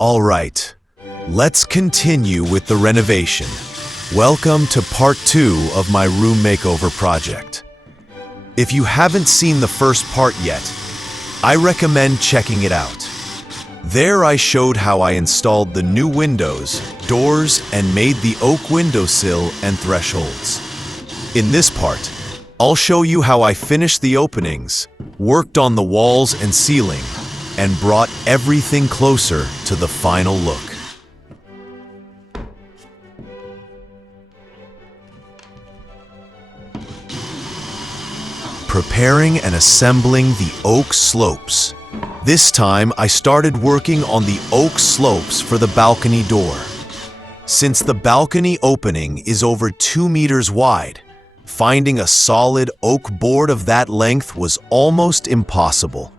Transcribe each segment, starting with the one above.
All right, let's continue with the renovation. Welcome to part 2 of my room makeover project. If you haven't seen the first part yet, I recommend checking it out. There I showed how I installed the new windows, doors, and made the oak windowsill and thresholds. In this part, I'll show you how I finished the openings, worked on the walls and ceiling, and brought everything closer to the final look. Preparing and assembling the oak slopes. This time I started working on the oak slopes for the balcony door. Since the balcony opening is over 2 meters wide, finding a solid oak board of that length was almost impossible.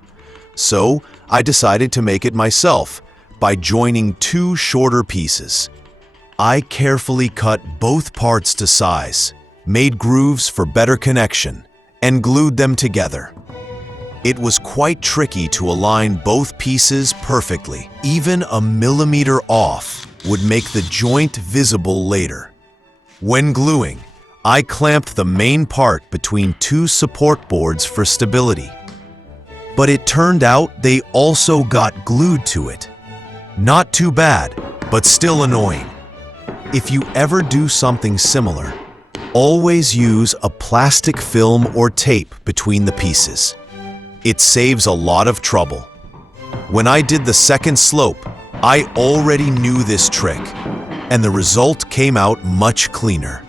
So I decided to make it myself by joining 2 shorter pieces. I carefully cut both parts to size, made grooves for better connection, and glued them together. It was quite tricky to align both pieces perfectly. Even a millimeter off would make the joint visible later. When gluing, I clamped the main part between 2 support boards for stability. But it turned out they also got glued to it. Not too bad, but still annoying. If you ever do something similar, always use a plastic film or tape between the pieces. It saves a lot of trouble. When I did the second slope, I already knew this trick, and the result came out much cleaner.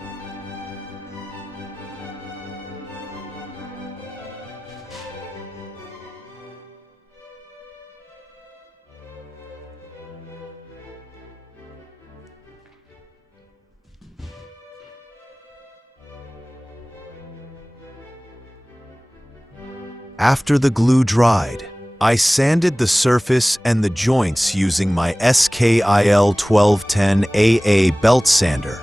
After the glue dried, I sanded the surface and the joints using my SKIL 1210AA belt sander.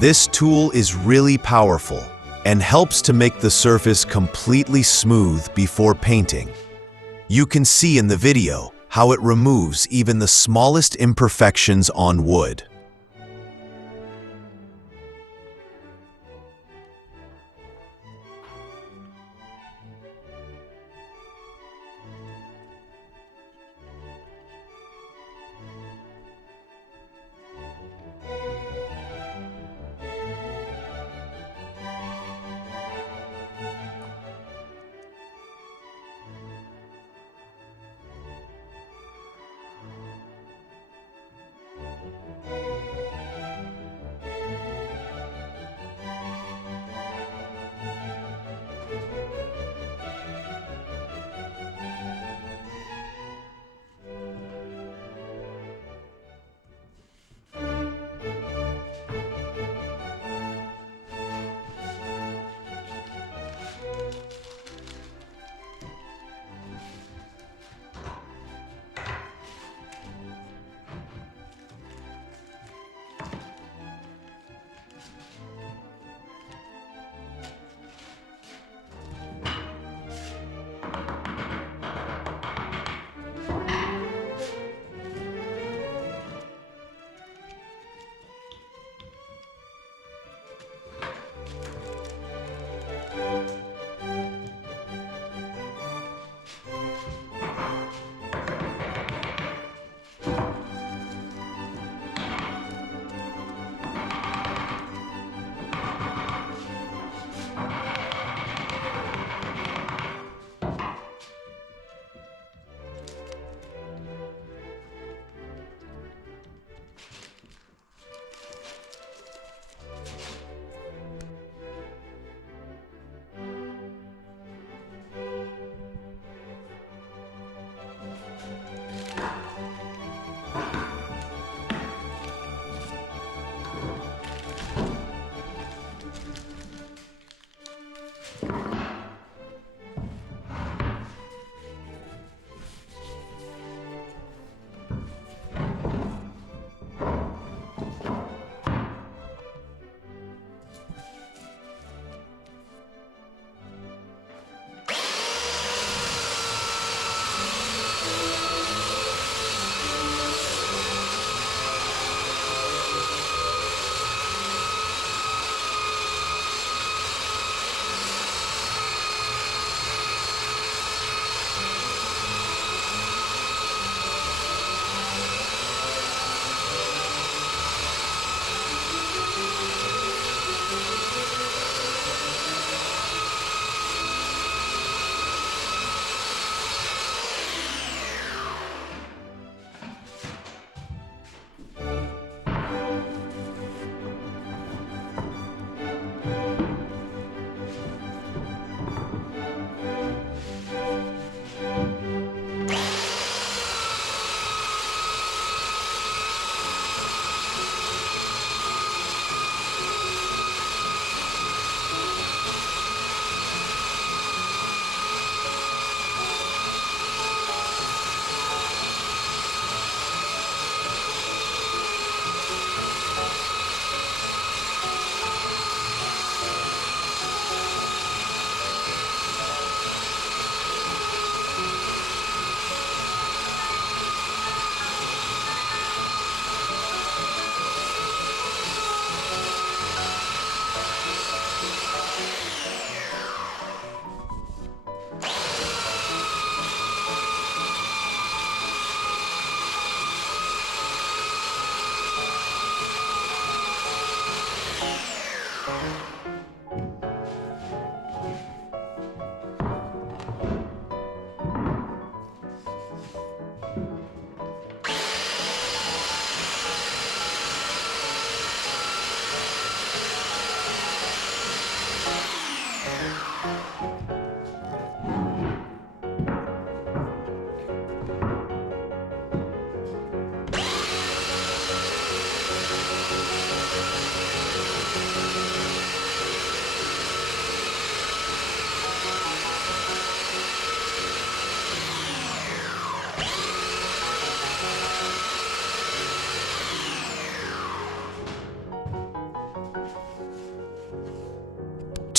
This tool is really powerful and helps to make the surface completely smooth before painting. You can see in the video how it removes even the smallest imperfections on wood.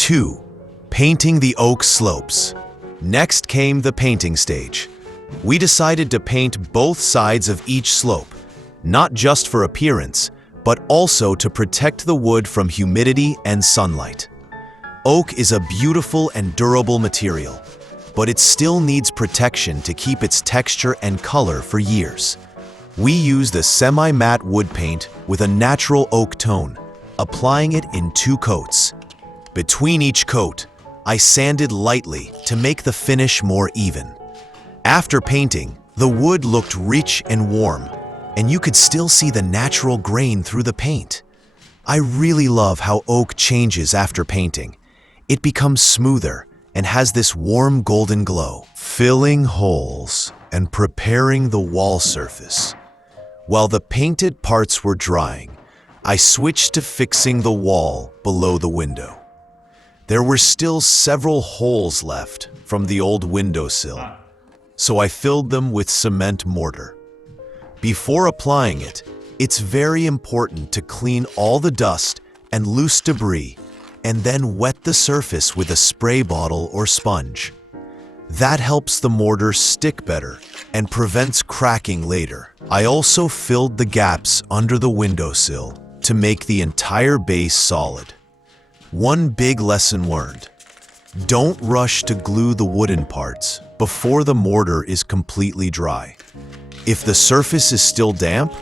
2. Painting the oak slopes. Next came the painting stage. We decided to paint both sides of each slope, not just for appearance, but also to protect the wood from humidity and sunlight. Oak is a beautiful and durable material, but it still needs protection to keep its texture and color for years. We used a semi-matte wood paint with a natural oak tone, applying it in 2 coats. Between each coat, I sanded lightly to make the finish more even. After painting, the wood looked rich and warm, and you could still see the natural grain through the paint. I really love how oak changes after painting. It becomes smoother and has this warm golden glow. Filling holes and preparing the wall surface. While the painted parts were drying, I switched to fixing the wall below the window. There were still several holes left from the old windowsill, so I filled them with cement mortar. Before applying it, it's very important to clean all the dust and loose debris, and then wet the surface with a spray bottle or sponge. That helps the mortar stick better and prevents cracking later. I also filled the gaps under the windowsill to make the entire base solid. One big lesson learned: don't rush to glue the wooden parts before the mortar is completely dry. If the surface is still damp,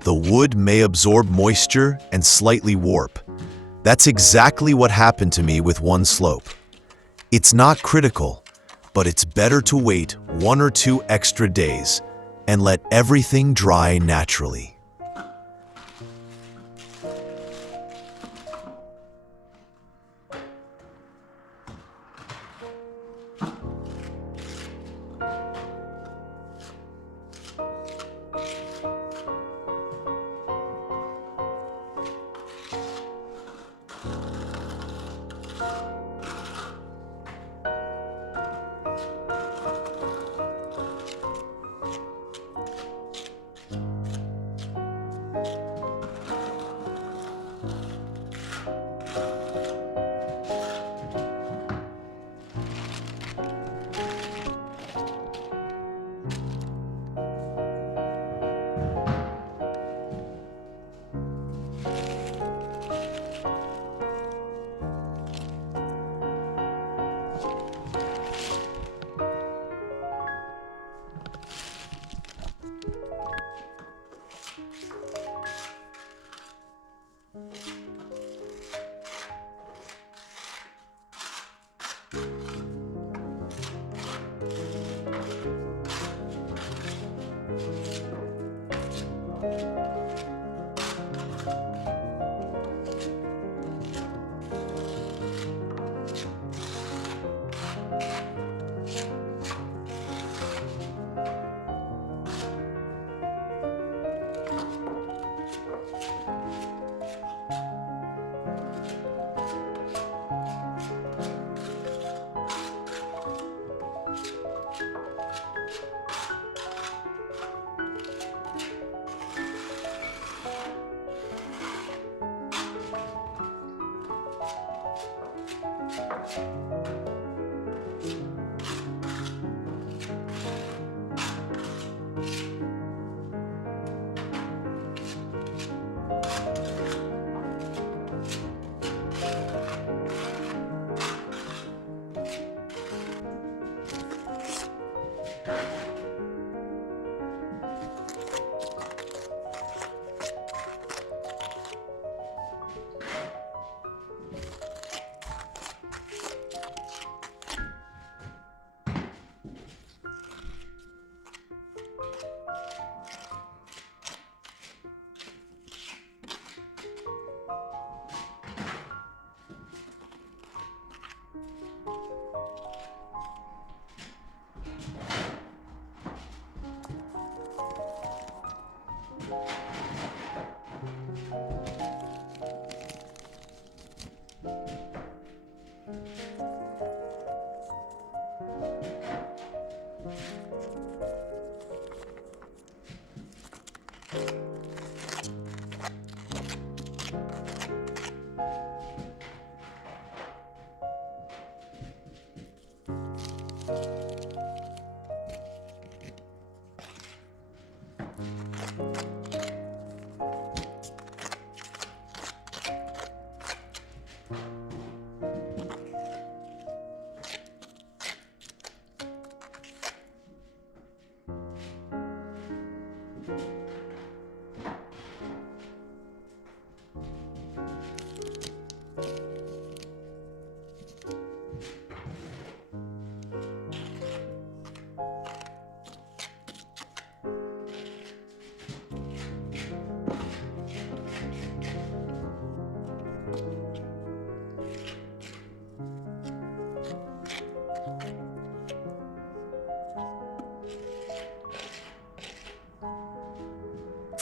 the wood may absorb moisture and slightly warp. That's exactly what happened to me with one slope. It's not critical, but it's better to wait 1 or 2 extra days and let everything dry naturally.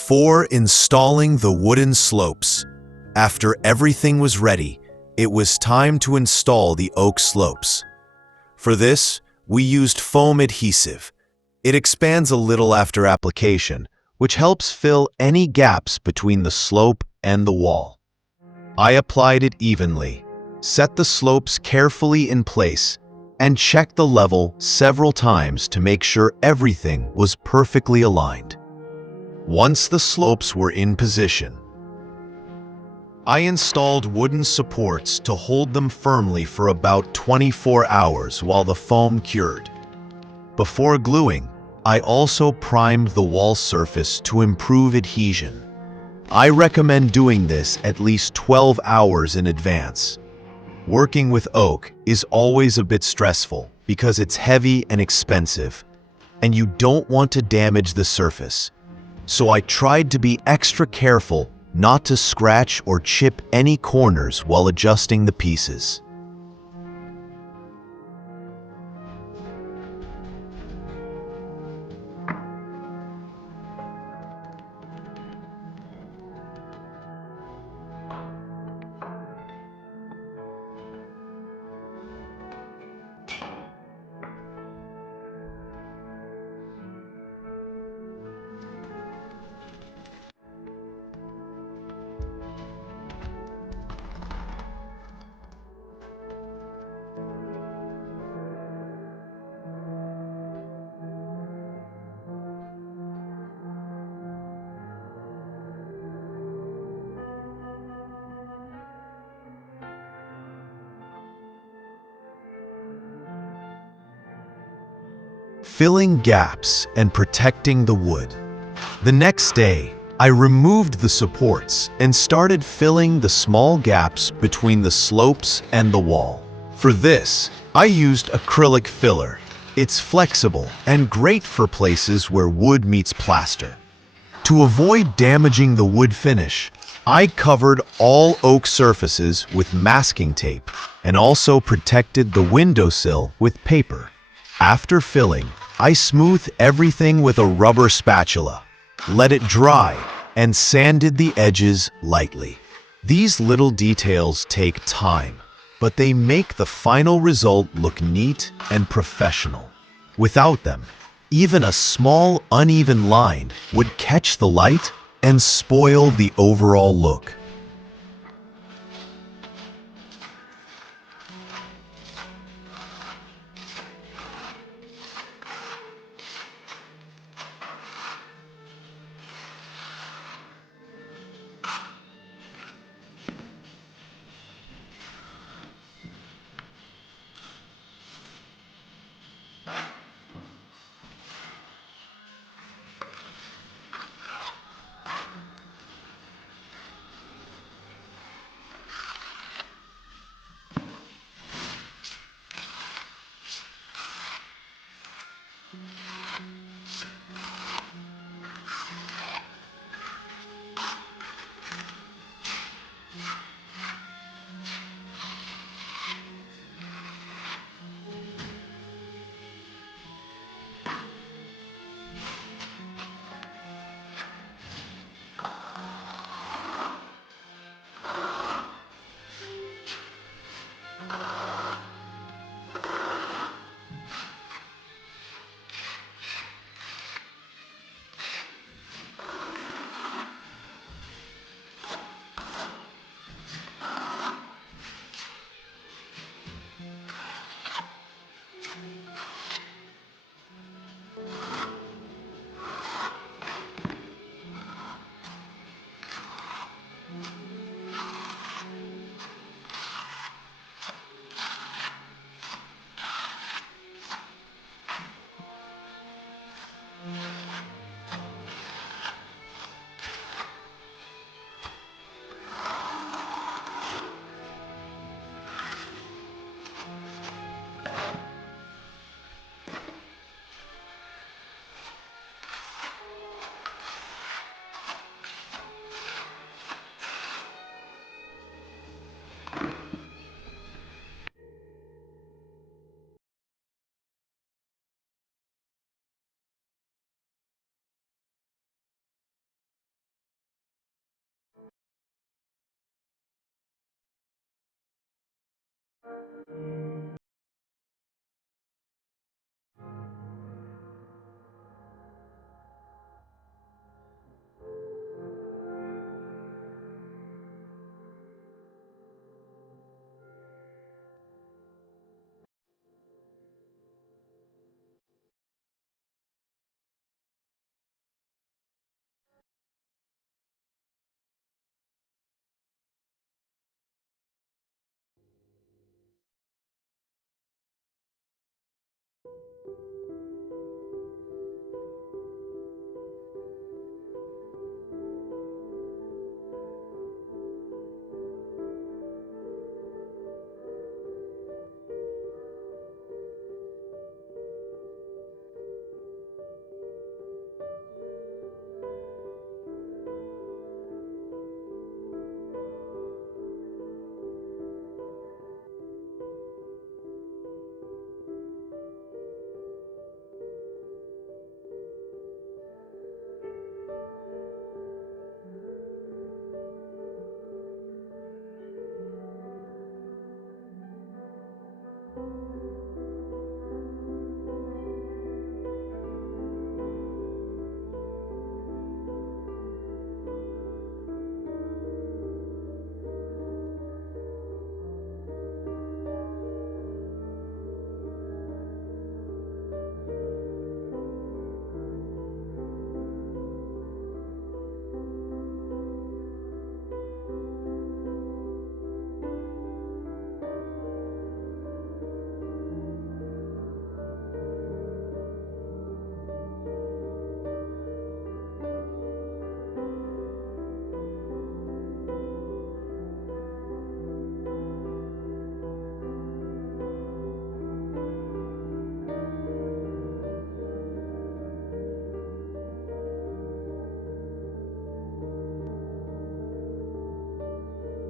Before installing the wooden slopes, after everything was ready, it was time to install the oak slopes. For this, we used foam adhesive. It expands a little after application, which helps fill any gaps between the slope and the wall. I applied it evenly, set the slopes carefully in place, and checked the level several times to make sure everything was perfectly aligned. Once the slopes were in position, I installed wooden supports to hold them firmly for about 24 hours while the foam cured. Before gluing, I also primed the wall surface to improve adhesion. I recommend doing this at least 12 hours in advance. Working with oak is always a bit stressful because it's heavy and expensive, and you don't want to damage the surface. So I tried to be extra careful not to scratch or chip any corners while adjusting the pieces. Filling gaps and protecting the wood. The next day, I removed the supports and started filling the small gaps between the slopes and the wall. For this, I used acrylic filler. It's flexible and great for places where wood meets plaster. To avoid damaging the wood finish, I covered all oak surfaces with masking tape and also protected the windowsill with paper. After filling, I smoothed everything with a rubber spatula, let it dry, and sanded the edges lightly. These little details take time, but they make the final result look neat and professional. Without them, even a small uneven line would catch the light and spoil the overall look.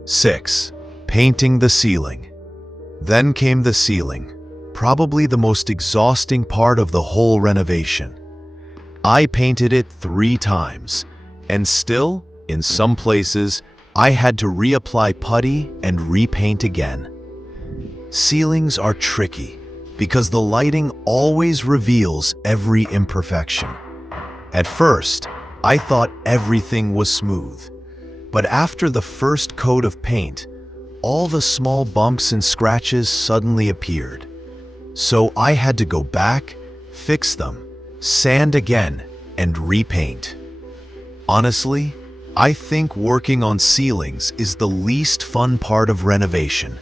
6. Painting the ceiling. Then came the ceiling, probably the most exhausting part of the whole renovation. I painted it 3 times, and still, in some places, I had to reapply putty and repaint again. Ceilings are tricky because the lighting always reveals every imperfection. At first, I thought everything was smooth, but after the first coat of paint, all the small bumps and scratches suddenly appeared. So I had to go back, fix them, sand again, and repaint. Honestly, I think working on ceilings is the least fun part of renovation.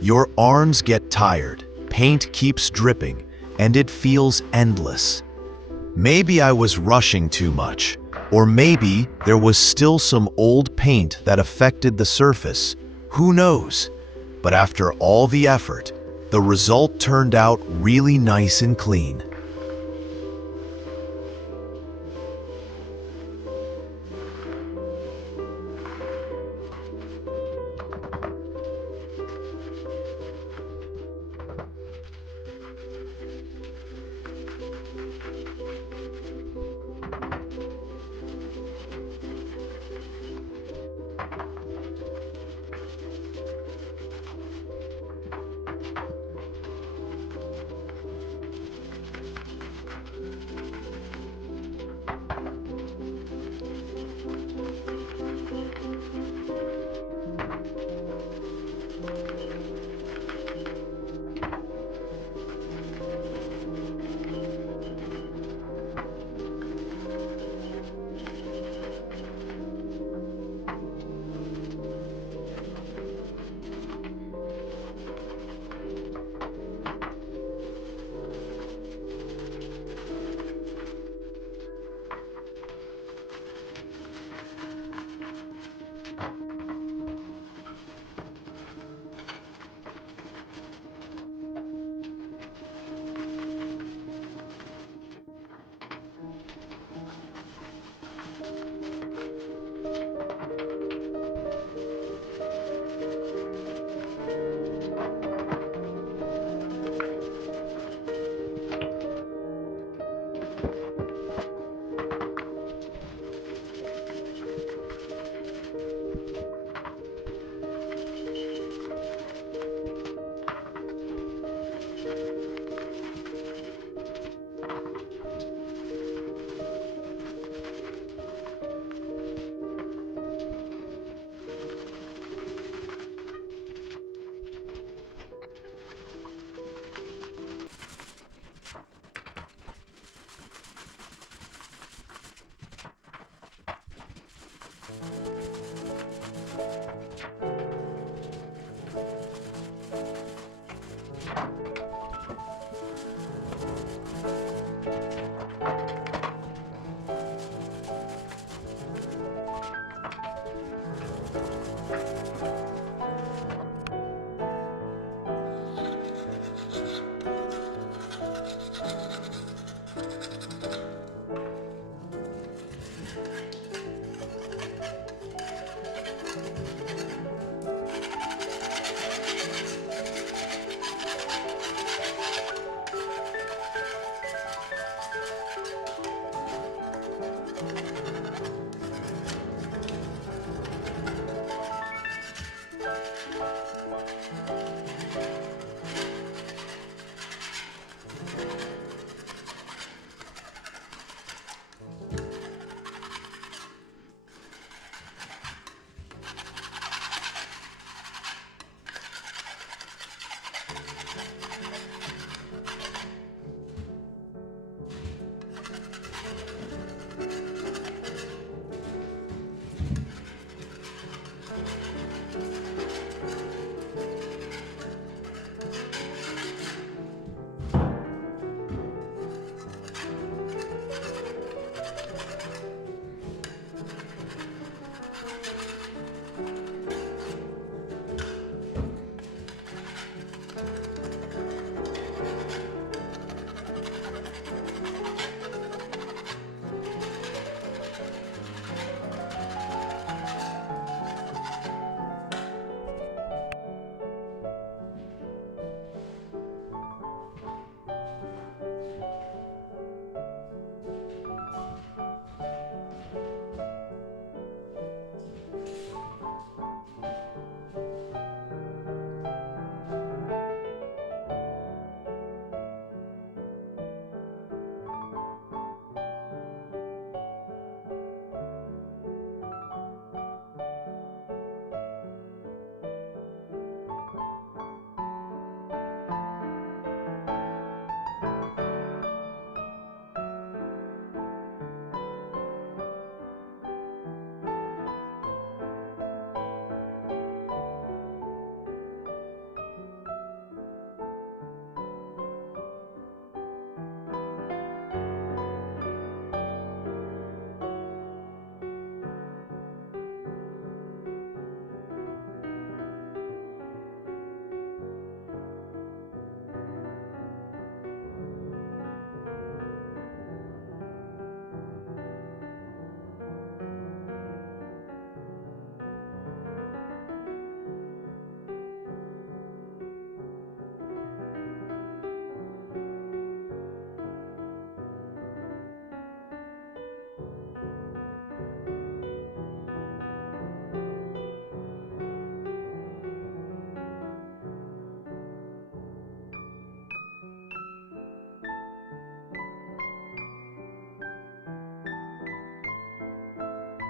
Your arms get tired, paint keeps dripping, and it feels endless. Maybe I was rushing too much, or maybe there was still some old paint that affected the surface. Who knows? But after all the effort, the result turned out really nice and clean.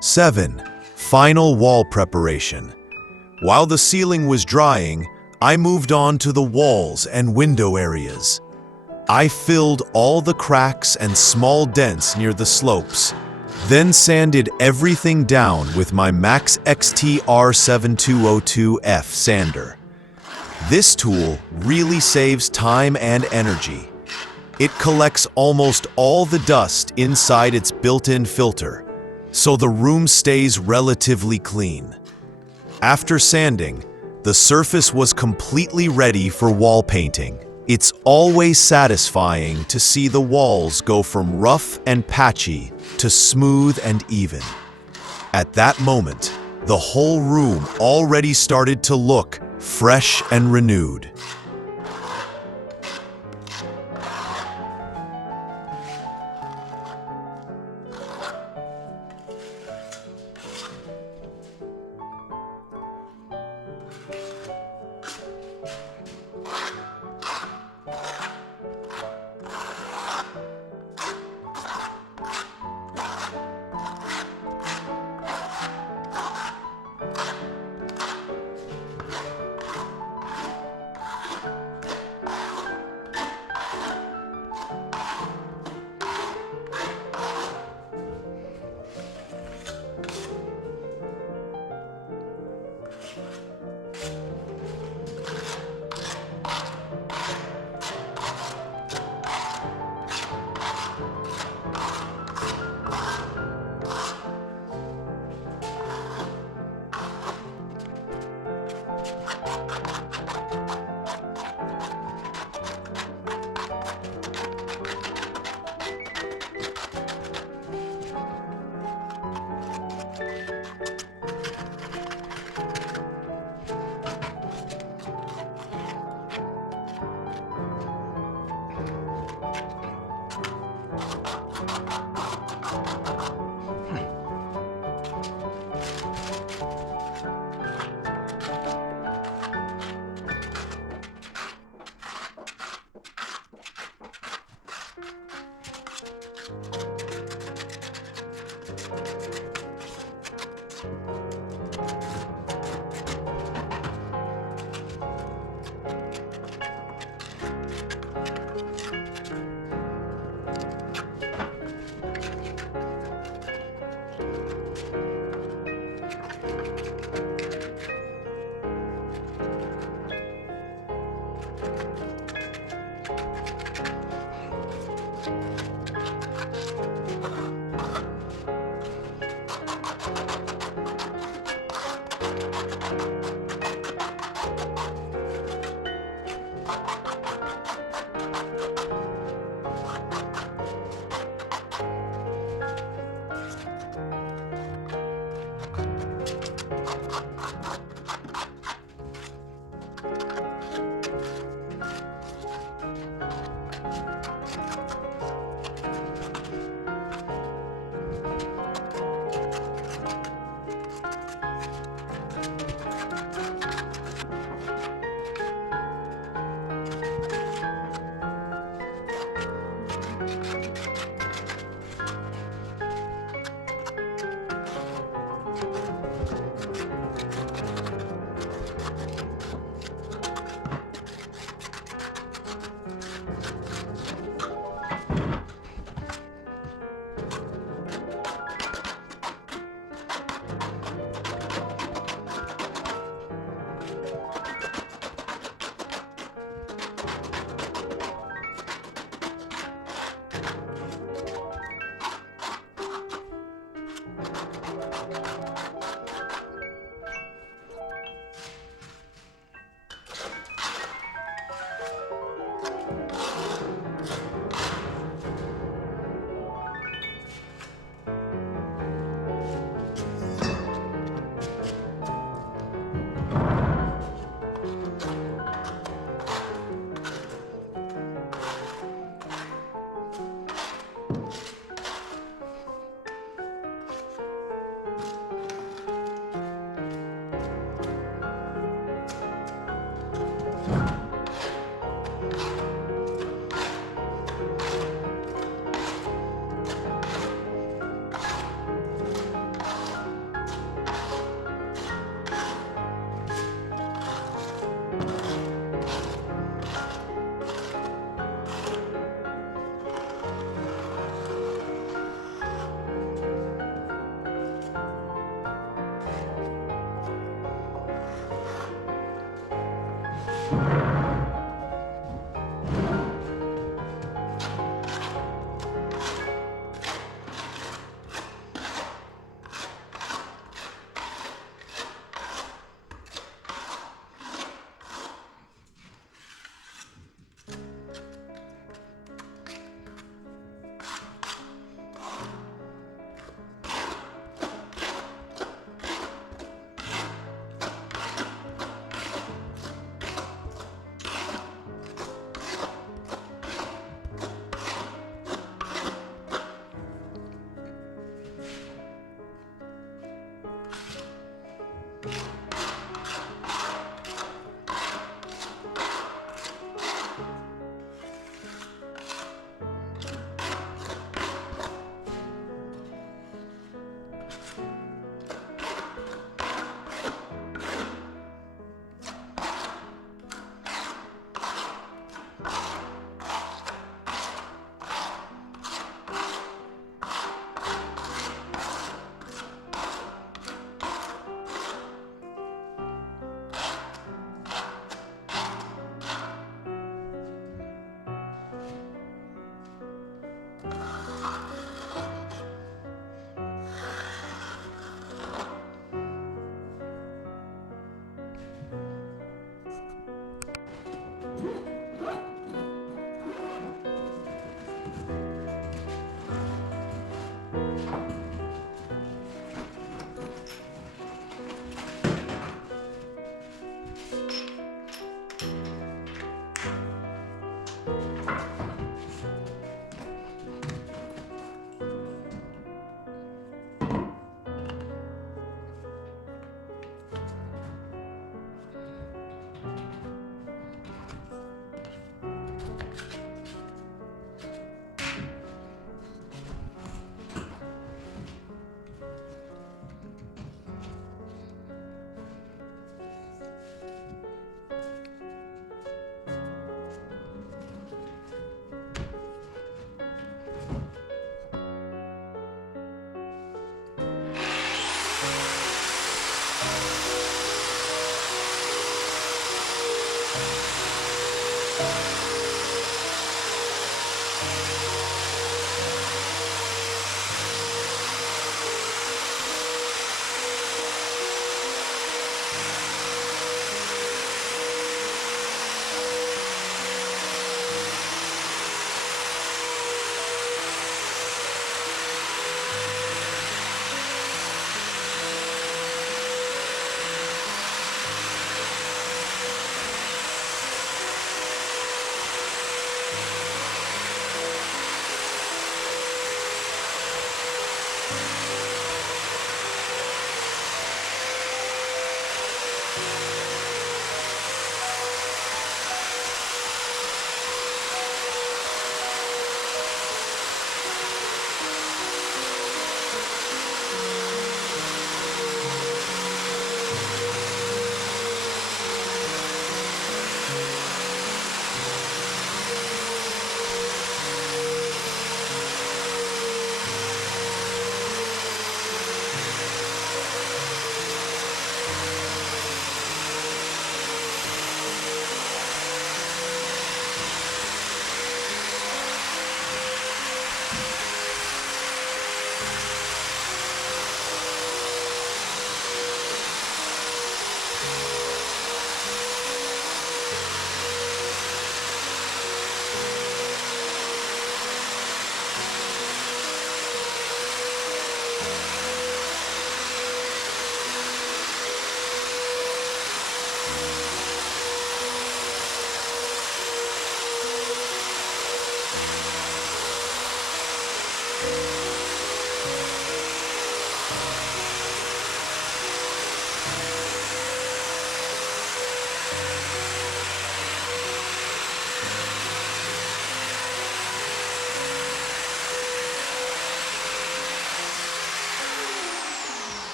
7. Final wall preparation. While the ceiling was drying, I moved on to the walls and window areas. I filled all the cracks and small dents near the slopes, then sanded everything down with my MAXXT R7202-F sander. This tool really saves time and energy. It collects almost all the dust inside its built-in filter, so the room stays relatively clean. After sanding, the surface was completely ready for wall painting. It's always satisfying to see the walls go from rough and patchy to smooth and even. At that moment, the whole room already started to look fresh and renewed.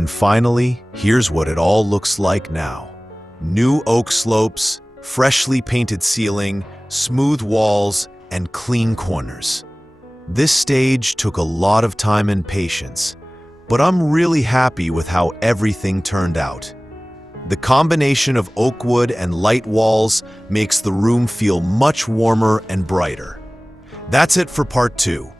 And finally, here's what it all looks like now. New oak slopes, freshly painted ceiling, smooth walls, and clean corners. This stage took a lot of time and patience, but I'm really happy with how everything turned out. The combination of oak wood and light walls makes the room feel much warmer and brighter. That's it for part 2.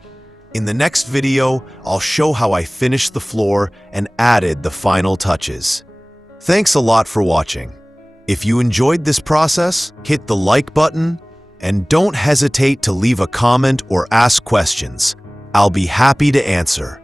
In the next video, I'll show how I finished the floor and added the final touches. Thanks a lot for watching. If you enjoyed this process, hit the like button and don't hesitate to leave a comment or ask questions. I'll be happy to answer.